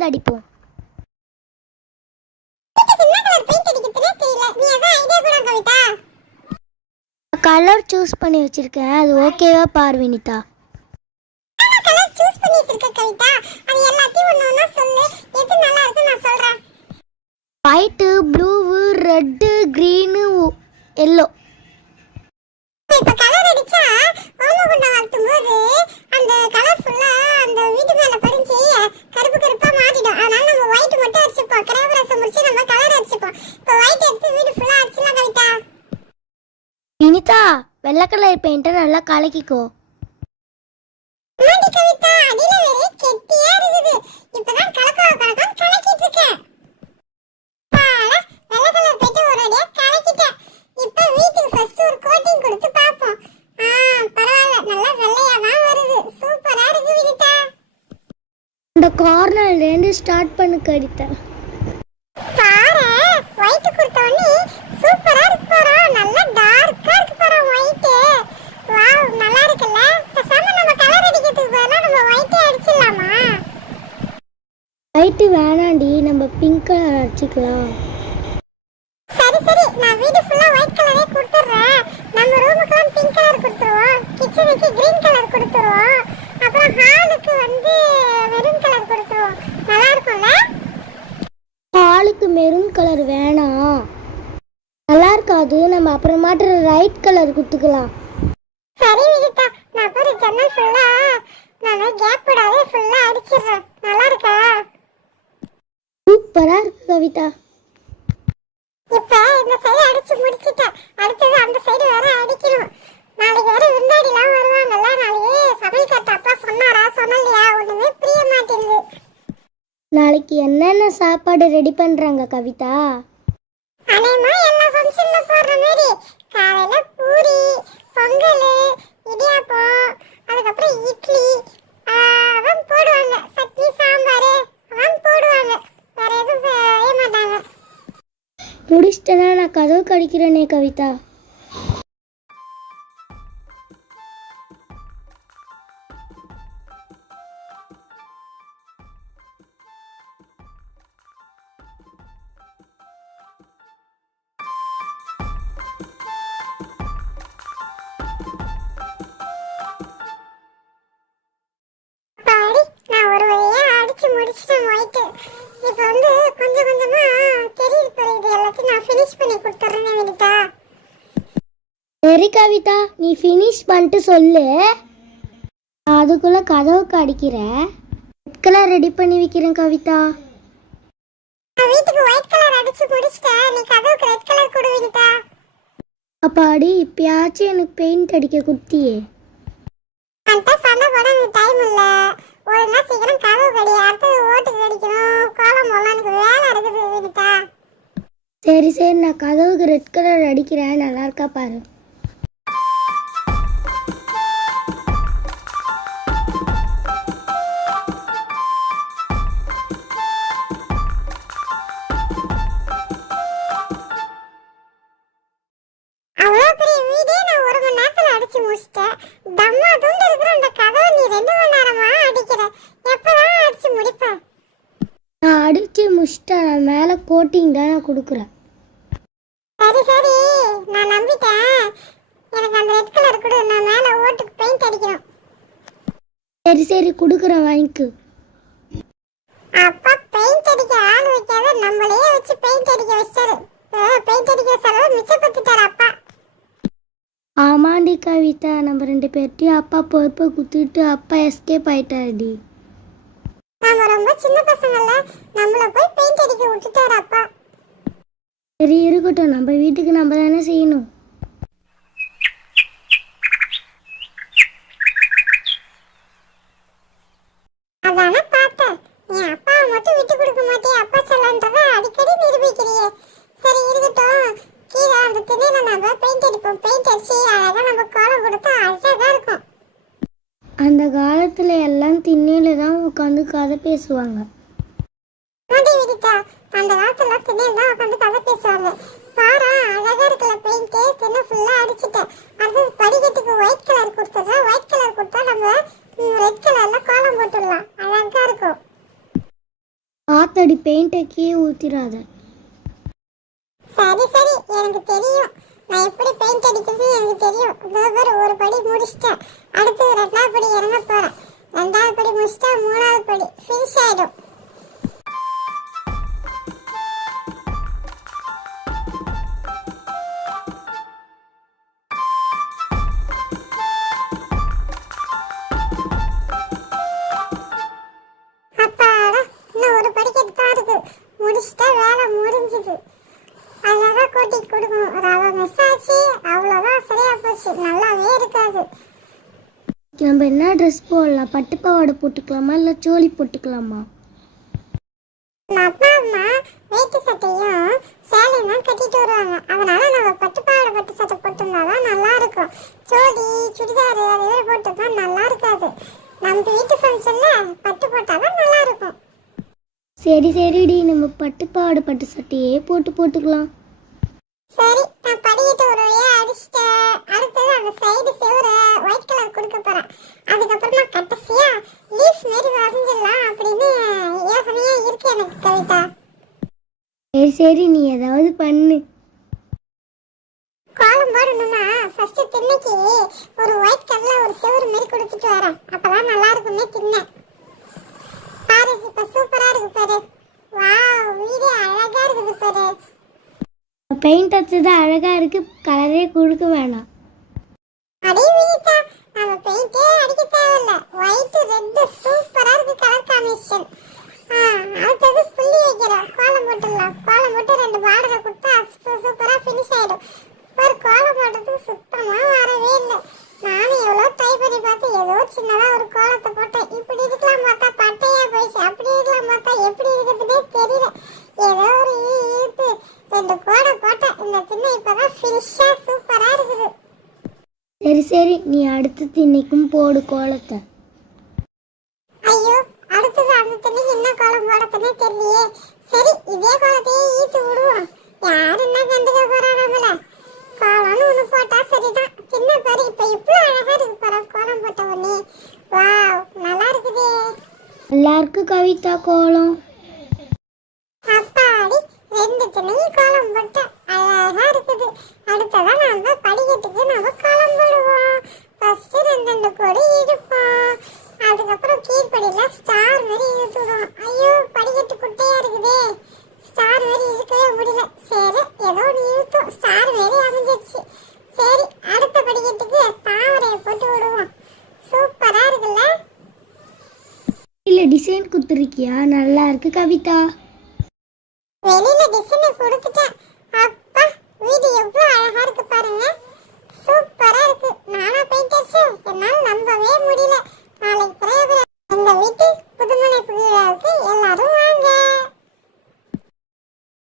சேர்ந்து அடிப்போம். Colour choose பண்ணி வச்சிருக்கேன், அது ஓகேவா பாரு Vinitha. White, blue, red, green, yellow. இப்ப கலர் அடிச்சா ஓமகுண்ட வளர்த்தும் போது அந்த கலர் ஃபுல்லா அந்த வீட்டு மேல படிஞ்சு கருப்பு கருப்பா மாறிடும். அதனால நம்ம ஒயிட் மட்டும் அடிச்சுப்போம். கிரகபிரசம் முடிச்சு நம்ம கலர் அடிச்சுப்போம். இப்ப ஒயிட் எடுத்து வீடு ஃபுல்லா அடிச்சலாம் கவிதா. வினிதா, வெள்ளை கலர் பெயிண்ட்டை நல்லா கலக்கிக்கோ. ஆண்டி கவிதா, அடியில வேற கெட்டியா இருக்குது. இப்பதான் கலக்கிட்டு இருக்கேன். வெள்ளை கலர் பெயிண்ட் ஒரு அடியா கலக்கிட்டேன். இப்ப வீட்டுக்கு ஃபர்ஸ்ட் ஒரு கோட்டிங் கொடுத்து பாப்போம். பரவாயில்ல, நல்லா வெள்ளையா தான் வருது. சூப்பரா இருக்கு வினிதா. இந்த கார்னர்ல இருந்து ஸ்டார்ட் பண்ணு கவிதா. பாரு, ஒயிட் கொடுத்த உடனே சூப்பரா இருக்கு பாரு. நல்லா டார்க்கா இருக்கு பாரு ஒயிட். வாவ், நல்லா இருக்குல்ல. பேசாம நம்ம கலர் அடிக்கிறதுக்கு பதிலா நம்ம ஒயிட்டே அடிச்சிடலாமா? ஒயிட்டு வேணாண்டி, நம்ம பிங்க் கலர் அடிச்சுக்கலாம். சரி, நான் வீடு ஃபுல்லா ஒயிட் கலரே கொடுத்துறேன். நம்ம ரூமுக்குலாம் பிங்க் கலர் கொடுத்துருவோம். கிச்சனுக்கு கிரீன் கலர் கொடுத்துருவோம். அப்புறம் ஹாலுக்கு வந்து மெரூன் கலர் கொடுத்துருவோம். நல்லா இருக்கும்ல? ஹாலுக்கு மெரூன் கலர் வேணாம், நல்லா இருக்காது. நம்ம அப்புறமாட்டு ரைட் கலர் கொடுத்துக்கலாம். சரி விஜிதா, நான் அப்புறம் ஜன்னல் ஃபுல்லா நான் கேப் விடாதே ஃபுல்லா அடிச்சிடுறேன். நல்லா இருக்கா? சூப்பரா இருக்கு கவிதா. இப்ப இந்த சைடு அடிச்சு முடிச்சிட்டேன். அடுத்தது அந்த சைடு வேற அடிக்கணும். நாளைக்கு வேற விருந்தாடிலாம் வருவாங்கல்ல. நாளைக்கு சமையல் கட்ட அப்பா சொன்னலையா? ஒண்ணுமே புரிய மாட்டேங்குது. நாளைக்கு என்னென்ன சாப்பாடு ரெடி பண்றாங்க கவிதா? அநேகமா எல்லா ஃபங்க்ஷன்ல போடுற மாதிரி காலையில பூரி, பொங்கல், இடியாப்பம், அதுக்கப்புறம் இட்லி அதான் போடுவாங்க. சட்னி, சாம்பார் அதான் போடுவாங்க. வேற எதுவும் செய்ய மாட்டாங்க. முடிச்சிட்டேன்னா நான் கதவு கடிக்கிறேனே கவிதா. நான் ஒரு வழியா அடிச்சு முடிச்சிட்டேன் ஒயிட். இப்போ வந்து கொஞ்சம் கொஞ்சமா தெரியுது பாரு. இது எல்லாத்தையும் நான் ஃபினிஷ் பண்ணி கொடுத்துறேன் வினிதா. சரி கவிதா, நீ ஃபினிஷ் பண்ணிட்டு சொல்லு. நான் அதுக்குள்ள கதவுக்கு அடிக்கிறேன். ரெட் கலர் ரெடி பண்ணி வைக்கிறேன் கவிதா. நான் வீட்டுக்கு ஒயிட் கலர் அடிச்சு முடிச்சிட்டேன். நீ கதவுக்கு ரெட் கலர் கொடு வினிதா. அப்பாடி, இப்பயாச்சும் எனக்கு பெயிண்ட் அடிக்க குடுத்தியே. அந்த சண்டை போட எனக்கு டைம் இல்ல. ஒழுங்கா சீக்கிரம் கதவு கடி. அடுத்தது ஓட்டுக்கு அடிக்கணும். கோலம் போடலாம். எனக்கு வேலை இருக்குது வினிதா. சரி, நான் கதவுக்கு ரெட் கலர் அடிக்கிறேன். நல்லா இருக்கா பாரு. அவ்வளோ பெரிய வீடே நான் 1 மணி நேரத்துல அடிச்சு முடிச்சிட்டேன். தம்மா துண்டு இருக்கிற அந்த கதவை நீ 2 மணி நேரமா அடிக்கிற. எப்பதான் அடிச்சு முடிப்ப? நான் அடிச்சு முடிச்சிட்டேன். நான் மேலே கோட்டிங் தான் நான் கொடுக்குறேன். சரி, நான் நம்பிட்டேன். எனக்கு அந்த ரெட் கலர் கொடு. நான் மேலே ஓட்டுக்கு பெயிண்ட் அடிக்கணும். சரி கொடுக்குறேன், வாங்கிக்கு. அப்பா பெயிண்ட் அடிக்க ஆள் வைக்காத நம்மளே வச்சு பெயிண்ட் அடிக்க வச்சாரு. பெயிண்ட் அடிக்க செலவு மிச்சப்படுத்திட்டாரு அப்பா. ஆமாண்டி கவிதா, நம்ம 2 பேர்ட்டையும் அப்பா பொறுப்பை குத்துட்டு அப்பா எஸ்கேப் ஆயிட்டாடி. நாம ரொம்ப சின்ன பசங்கள்ல, நம்மள போய் பெயிண்ட் அடிக்க விட்டுட்டாரு அப்பா. சரி இருக்கட்டும், நம்ம வீட்டுக்கு நம்ம தானே செய்யணும். அதானே பார்த்தேன். நீ அப்பாவை மட்டும் விட்டு கொடுக்க மாட்டே. அப்பா சொல்லன்றதை அடிக்கடி நிரூபிக்கிறியே. சரி இருக்கட்டும். கீழே அந்த திணையில நம்ம பெயிண்ட் அடிப்போம். பெயிண்ட் அடிச்சு அழகா நம்ம கோலம் கொடுத்தா அழகா இருக்கும். அந்த காலத்துல எல்லாம் திண்ணையில தான் உட்காந்து கதை பேசுவாங்க. அந்த காலத்துல திண்ணையில தான் உட்காந்து கதை பேசுவாங்க. பாரா, அழகா இருக்கல பெயிண்ட். திண்ணை ஃபுல்லா அடிச்சுட்டேன். அடுத்தது படிக்கட்டுக்கு ஒயிட் கலர் கொடுத்துட்றேன். ஒயிட் கலர் கொடுத்தா நம்ம ரெட் கலர்ல கோலம் போட்டுடலாம். அழகா இருக்கும். அடிச்சிடாத. சரி சரி, எனக்கு தெரியும். நான் எப்படி பெயிண்ட் அடிக்கிறது எனக்கு தெரியும். இதோ ஒரு படி முடிச்சிட்டேன். அடுத்தது ரெண்டாவது படி இறங்க போறேன். ரெண்டாவது படி முடிச்சிட்டா மூணாவது படி ஃபினிஷ் ஆயிடும். அப்பாடா, இன்னும் ஒரு படிக்கட்டு தான் இருக்கு. முடிச்சிட்டா வேலை முடிஞ்சுது. அழகா கூட்டி கொடுக்கணும். ரவை மிஸ் ஆச்சு, அவ்வளோதான், சரியா போச்சு. நல்லாவே இருக்காது. நம்ம என்ன ட்ரெஸ் போடலாம்? பட்டு பாவாடை போட்டுக்கலாமா இல்லை சோழி போட்டுக்கலாமா? நம்ம அப்பா அம்மா வேட்டி சட்டையும் சேலையும் தான் கட்டிட்டு வருவாங்க. அதனால நம்ம பட்டு பாவாடை பட்டு சட்டை போட்டிருந்தாதான் நல்லா இருக்கும். சோடி சுடிதாரு அது வேற போட்டுருந்தா நல்லா இருக்காது. நம்ம வீட்டு ஃபங்க்ஷன்ல பட்டு போட்டாதான் நல்லா இருக்கும். சரி சரிடி, நம்ம பட்டு பாவாடை பட்டு சட்டையே போட்டுக்கலாம். சரி, நான் படிக்கிட்டு ஒரு வழியா அடிச்சிட்டேன். அடுத்தது அந்த சைடு செவர ஒயிட் கலர் கொடுக்க போறேன். அதுக்கப்புறமா கடைசியா லீஃப் மாரி வரைஞ்சிடலாம் அப்படின்னு யோசனையா இருக்கு எனக்கு கவிதா. சரி சரி, நீ ஏதாவது பண்ணு. கோலம் போடணும்னா ஃபர்ஸ்ட் திண்ணைக்கு ஒரு ஒயிட் கலர்ல ஒரு செவரு மாரி கொடுத்துட்டு வரேன். அப்பதான் நல்லா இருக்கும்னே திண்ணை. பாரு, இப்ப சூப்பரா இருக்கு பாரு. வாவ், வீடே அழகா இருக்குது பாரு. பெயிண்ட் அடிச்சது அழகா இருக்கு, கலரே கொடுக்க வேணாம். அடே வீட்டா, நம்ம பெயிண்டே அடிக்க தேவையில்ல. ஒயிட் ரெட் சூப்பரா இருக்கு கலர் காம்பினேஷன். அடுத்தது புள்ளி வைக்கிறோம். கோலம் போட்டுடலாம். கோலம் போட்டு ரெண்டு பார்டரை கொடுத்தா சூப்பரா ஃபினிஷ் ஆயிடும். ஒரு கோலம் போடுறதுக்கு சுத்தமா வரவே இல்லை. நானும் எவ்வளோ ட்ரை பண்ணி பார்த்து ஏதோ சின்னதா ஒரு கோலத்தை போட்டேன். இப்படி இருக்கலாம் பார்த்தா பட்டையா போயிடுச்சு, அப்படி இருக்கலாம் பார்த்தா எப்படி இருக்குதுன்னே தெரியல. ஏதோ ஒரு இழுத்து ரெண்டு கோடை போட்டேன். இந்த திண்ணை இப்பதான் ஃபினிஷா சூப்பரா இருக்குது. சரி சரி, நீ அடுத்து திண்ணைக்கும் போடு கோலத்தை. ஐயோ, அடுத்தது அந்த திண்ணைக்கு என்ன கோலம் போடத்தனே தெரியலையே. சரி, இதே கோலத்தையே ஈத்து விடுவோம். யாரு என்ன கண்டுக்க போறா நம்மள? கோலம்னு ஒண்ணு போட்டா சரிதான். சின்ன பாரு, இப்ப இவ்வளவு அழகா இருக்கு பாரு கோலம் போட்ட உடனே. வாவ், நல்லா இருக்குதே. எல்லாருக்கும் கவிதா கோலம். அப்பாடி, ரெண்டு திண்ணையும் கோலம் போட்டா அழகா இருக்குது. அடுத்ததான் நம்ம படிக்கட்டுக்கு நம்ம கோலம் போடுவோம். ஃபர்ஸ்ட் ரெண்டு கோடி இழுப்போம். அதுக்கப்புறம் கீழ்படியில ஸ்டார் மாதிரி இழுத்துடுவோம். ஐயோ, படிக்கட்டு குட்டையா இருக்குதே, ஸ்டார் மாதிரி இழுக்கவே முடியல. சரி, ஏதோ ஒன்று இழுத்தோம், ஸ்டார் மாதிரி அமைஞ்சிருச்சு. சரி, அடுத்த படிக்கட்டுக்கு தாமரையை போட்டு விடுவோம். சூப்பரா இருக்குல்ல? இல்லை டிசைன் கொடுத்துருக்கியா? நல்லா இருக்கு கவிதா. வெளியில டிசைனை கொடுத்துட்டேன்.